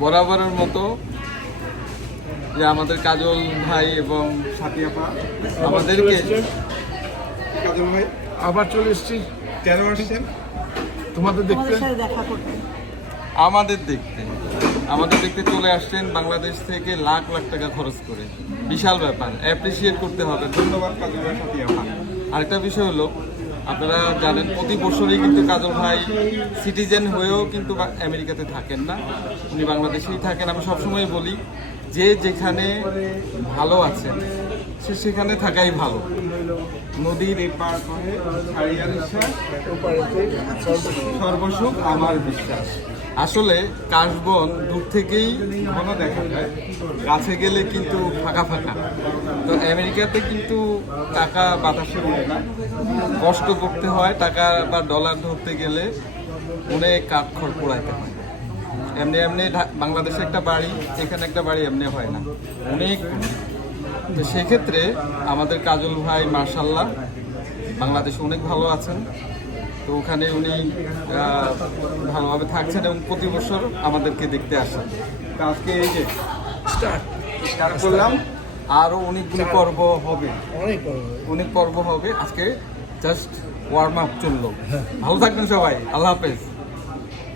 বরাবরের মতো যে আমাদের কাজল ভাই এবং সাথিয়াপা আমাদেরকে কাজল ভাই আবার চলে এসেছি। কেন আসছেন? তোমাদের দেখতে। আমাদের দেখতে। আমাদের দেখতে চলে আসছেন বাংলাদেশ থেকে লাখ লাখ টাকা খরচ করে। বিশাল ব্যাপার। অ্যাপ্রিসিয়েট করতে হবে। ধন্যবাদ কাজল ভাই সাথিয়াপা আরেকটা বিষয় হলো আপনারা জানেন, প্রতি বছরই কিন্তু কাজল ভাই সিটিজেন হয়েও কিন্তু আমেরিকাতে থাকেন না। উনি বাংলাদেশেই থাকেন। আমি সবসময় বলি, যে যেখানে ভালো আছেন, সে সেখানে থাকাই ভালো। নদীর এপার ছাড়িয়া সর্বসুখ, আমার বিশ্বাস। আসলে কাশবন দূর থেকেই ঘন দেখা যায় কাছে গেলে কিন্তু ফাঁকা ফাঁকা। তো আমেরিকাতে কিন্তু টাকা বাতাসে উঠে না। কষ্ট করতে হয়, টাকা বা ডলার ধরতে গেলে অনেক কাঠখড় পোড়াইতে হয়। এমনি এমনি বাংলাদেশে একটা বাড়ি, এখানে একটা বাড়ি এমনি হয় না। অনেক তো সেক্ষেত্রে আমাদের কাজল ভাই মার্শাল্লাহ বাংলাদেশে অনেক ভালো আছেন। তো ওখানে উনি ভালোভাবে থাকছেন এবং প্রতি বছর আমাদেরকে দেখতে আসেন। তো আজকে এই যে স্টার্ট করলাম। আরও অনেকগুলো পর্ব হবে। অনেক অনেক পর্ব হবে। আজকে জাস্ট ওয়ার্ম আপ চলল। ভালো থাকবেন সবাই। আল্লাহ হাফেজ।